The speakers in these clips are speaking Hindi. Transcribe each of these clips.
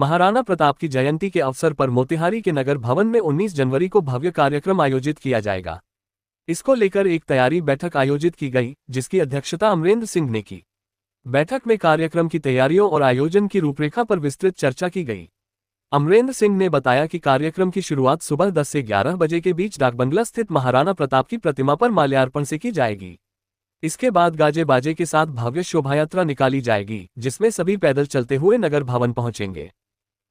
महाराणा प्रताप की जयंती के अवसर पर मोतिहारी के नगर भवन में 19 जनवरी को भव्य कार्यक्रम आयोजित किया जाएगा। इसको लेकर एक तैयारी बैठक आयोजित की गई, जिसकी अध्यक्षता अमरेंद्र सिंह ने की। बैठक में कार्यक्रम की तैयारियों और आयोजन की रूपरेखा पर विस्तृत चर्चा की गई। अमरेंद्र सिंह ने बताया कि कार्यक्रम की शुरुआत सुबह 10 से 11 बजे के बीच डाकबंगला स्थित महाराणा प्रताप की प्रतिमा पर माल्यार्पण से की जाएगी। इसके बाद गाजे बाजे के साथ भव्य शोभायात्रा निकाली जाएगी, जिसमें सभी पैदल चलते हुए नगर भवन पहुंचेंगे।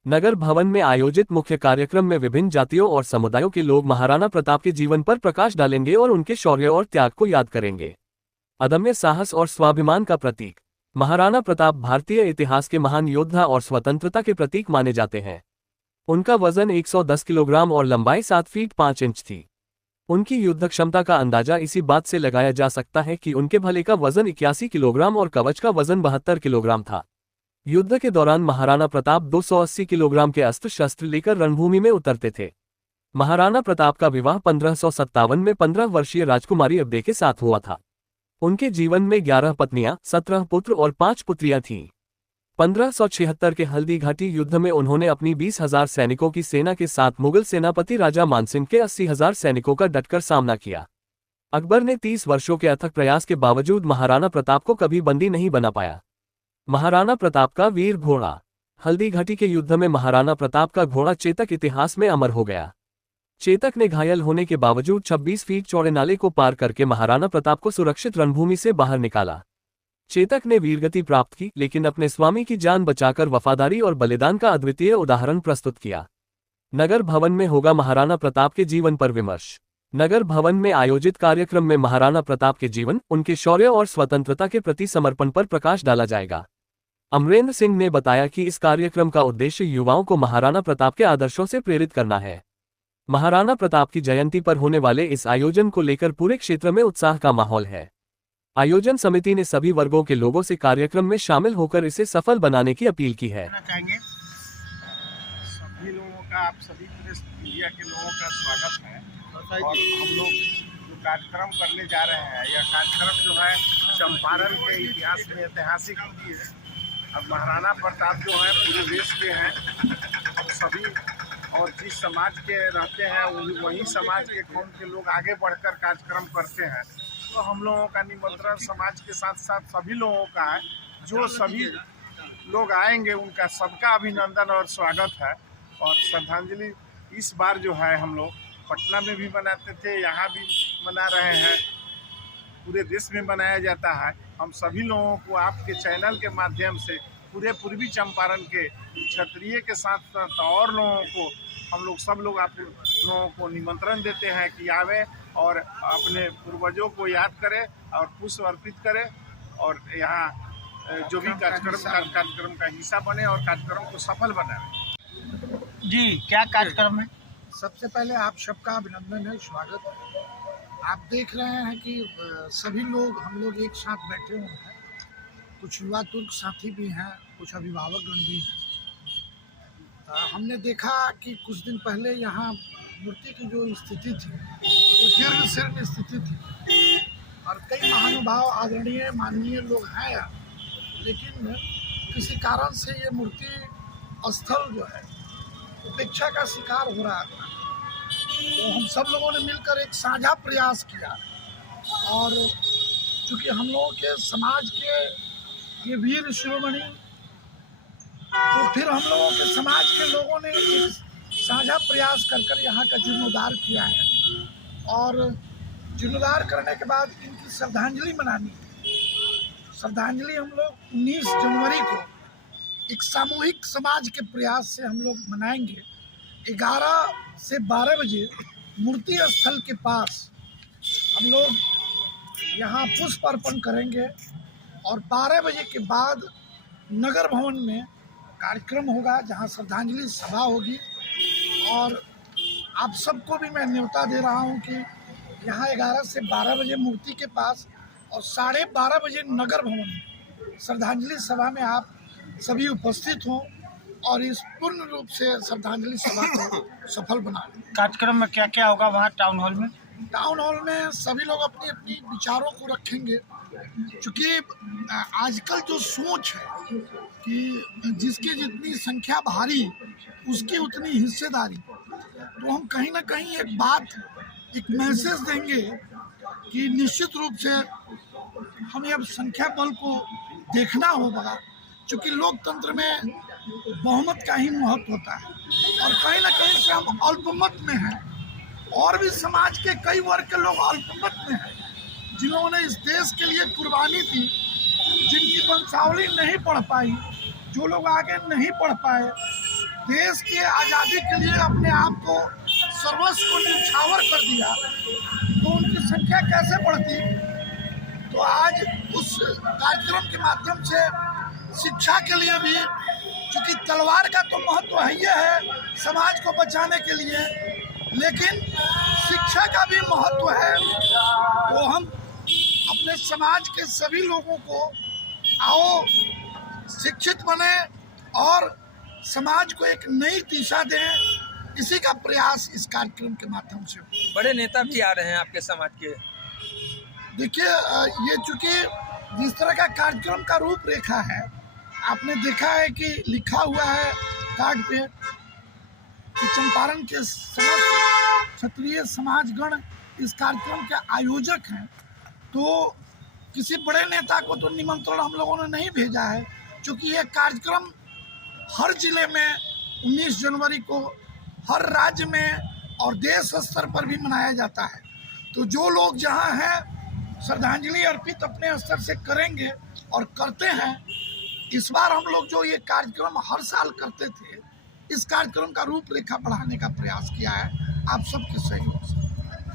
नगर भवन में आयोजित मुख्य कार्यक्रम में विभिन्न जातियों और समुदायों के लोग महाराणा प्रताप के जीवन पर प्रकाश डालेंगे और उनके शौर्य और त्याग को याद करेंगे। अदम्य साहस और स्वाभिमान का प्रतीक महाराणा प्रताप भारतीय इतिहास के महान योद्धा और स्वतंत्रता के प्रतीक माने जाते हैं। उनका वजन 110 किलोग्राम और लंबाई 7 फीट 5 इंच थी। उनकी युद्ध क्षमता का अंदाजा इसी बात से लगाया जा सकता है कि उनके भले का वजन 81 किलोग्राम और कवच का वजन 72 किलोग्राम था। युद्ध के दौरान महाराणा प्रताप 280 किलोग्राम के अस्त्र शस्त्र लेकर रणभूमि में उतरते थे। महाराणा प्रताप का विवाह 1557 में 15 वर्षीय राजकुमारी अब्दे के साथ हुआ था। उनके जीवन में 11 पत्नियां, 17 पुत्र और 5 पुत्रियां थीं। 1576 के हल्दी घाटी युद्ध में उन्होंने अपनी 20,000 सैनिकों की सेना के साथ मुगल सेनापति राजा मानसिंह के 80,000 सैनिकों का डटकर सामना किया। अकबर ने 30 वर्षों के अथक प्रयास के बावजूद महाराणा प्रताप को कभी बंदी नहीं बना पाया। महाराणा प्रताप का वीर घोड़ा हल्दी घाटी के युद्ध में महाराणा प्रताप का घोड़ा चेतक इतिहास में अमर हो गया। चेतक ने घायल होने के बावजूद 26 फीट चौड़े नाले को पार करके महाराणा प्रताप को सुरक्षित रणभूमि से बाहर निकाला। चेतक ने वीरगति प्राप्त की, लेकिन अपने स्वामी की जान बचाकर वफादारी और बलिदान का अद्वितीय उदाहरण प्रस्तुत किया। नगर भवन में होगा महाराणा प्रताप के जीवन पर विमर्श। नगर भवन में आयोजित कार्यक्रम में महाराणा प्रताप के जीवन, उनके शौर्य और स्वतंत्रता के प्रति समर्पण पर प्रकाश डाला जाएगा। अमरेंद्र सिंह ने बताया कि इस कार्यक्रम का उद्देश्य युवाओं को महाराणा प्रताप के आदर्शों से प्रेरित करना है। महाराणा प्रताप की जयंती पर होने वाले इस आयोजन को लेकर पूरे क्षेत्र में उत्साह का माहौल है। आयोजन समिति ने सभी वर्गों के लोगों से कार्यक्रम में शामिल होकर इसे सफल बनाने की अपील की है। सभी लोगों का, आप सभी प्रेस मीडिया के लोगों का स्वागत है। और हम लोग जो कार्यक्रम करने जा रहे हैं, यह कार्यक्रम जो है चंपारण के इतिहास में ऐतिहासिक है। अब महाराणा प्रताप जो है पूरे देश के हैं, सभी और जिस समाज के रहते हैं वही समाज के कौन के लोग आगे बढ़कर कार्यक्रम करते हैं। तो हम लोगों का निमंत्रण समाज के साथ साथ सभी लोगों का है। जो सभी लोग आएंगे उनका सबका अभिनंदन और स्वागत है। और श्रद्धांजलि इस बार जो है हम लोग पटना में भी मनाते थे, यहाँ भी मना रहे हैं, पूरे देश में मनाया जाता है। हम सभी लोगों को आपके चैनल के माध्यम से पूरे पूर्वी चंपारण के क्षत्रिय के साथ साथ और लोगों को हम लोग सब लोग आप लोगों को निमंत्रण देते हैं कि आवे और अपने पूर्वजों को याद करें और पुष्प अर्पित करें और यहाँ जो भी कार्यक्रम का हिस्सा बने और कार्यक्रम को सफल बनाए। जी, क्या कार्यक्रम है? सबसे पहले आप सबका अभिनंदन है, स्वागत है। आप देख रहे हैं कि सभी लोग हम लोग एक साथ बैठे हुए हैं। कुछ युवा तुर्क साथी भी हैं, कुछ अभिभावकगण भी हैं। हमने देखा कि कुछ दिन पहले यहाँ मूर्ति की जो स्थिति थी वो जीर्ण शीर्ण स्थिति थी और कई महानुभाव आदरणीय माननीय लोग हैं यहाँ, लेकिन किसी कारण से ये मूर्ति स्थल जो है उपेक्षा का शिकार हो रहा था। तो हम सब लोगों ने मिलकर एक साझा प्रयास किया और चूँकि हम लोगों के समाज के ये वीर शिरोमणि, तो फिर हम लोगों के समाज के लोगों ने एक साझा प्रयास कर यहाँ का जीर्णोद्धार किया है और जीर्णोद्धार करने के बाद इनकी श्रद्धांजलि मनानी है। श्रद्धांजलि हम लोग 19 जनवरी को एक सामूहिक समाज के प्रयास से हम लोग मनाएंगे। 11 से 12 बजे मूर्ति स्थल के पास हम लोग यहाँ पुष्प अर्पण करेंगे और 12 बजे के बाद नगर भवन में कार्यक्रम होगा जहाँ श्रद्धांजलि सभा होगी। और आप सबको भी मैं न्योता दे रहा हूँ कि यहाँ 11 से 12 बजे मूर्ति के पास और 12:30 बजे नगर भवन में श्रद्धांजलि सभा में आप सभी उपस्थित हों और इस पूर्ण रूप से श्रद्धांजलि सभा को सफल बनाएं। कार्यक्रम में क्या क्या होगा वहाँ टाउन हॉल में? टाउन हॉल में सभी लोग अपनी विचारों को रखेंगे, क्योंकि आजकल जो सोच है कि जिसकी जितनी संख्या भारी उसकी उतनी हिस्सेदारी। तो हम कहीं ना कहीं एक बात, एक मैसेज देंगे कि निश्चित रूप से हमें अब संख्या बल को देखना होगा, क्योंकि लोकतंत्र में बहुमत का ही महत्व होता है और कहीं ना कहीं से हम अल्पमत में हैं। और भी समाज के कई वर्ग के लोग अल्पमत में हैं, जिन्होंने इस देश के लिए कुर्बानी दी, जिनकी वंशावली नहीं पढ़ पाई, जो लोग आगे नहीं पढ़ पाए, देश की आज़ादी के लिए अपने आप को सर्वस्व को न्यौछावर कर दिया, तो उनकी संख्या कैसे बढ़ती। तो आज उस कार्यक्रम के माध्यम से शिक्षा के लिए भी, क्योंकि तलवार का तो महत्व है समाज को बचाने के लिए, लेकिन शिक्षा का भी महत्व है। तो हम अपने समाज के सभी लोगों को आओ शिक्षित बने और समाज को एक नई दिशा दें, इसी का प्रयास इस कार्यक्रम के माध्यम से हो। बड़े नेता भी आ रहे हैं आपके समाज के। देखिए, ये चूँकि जिस तरह का कार्यक्रम का रूपरेखा है, आपने देखा है कि लिखा हुआ है कार्ड पे कि चंपारण के समस्त क्षत्रिय समाजगण इस कार्यक्रम के आयोजक हैं। तो किसी बड़े नेता को तो निमंत्रण हम लोगों ने नहीं भेजा है, क्योंकि ये कार्यक्रम हर जिले में 19 जनवरी को हर राज्य में और देश स्तर पर भी मनाया जाता है। तो जो लोग जहाँ हैं श्रद्धांजलि अर्पित अपने स्तर से करेंगे और करते हैं। इस बार हम लोग जो ये कार्यक्रम हर साल करते थे, इस कार्यक्रम का रूपरेखा बढ़ाने का प्रयास किया है आप सबके सहयोग से।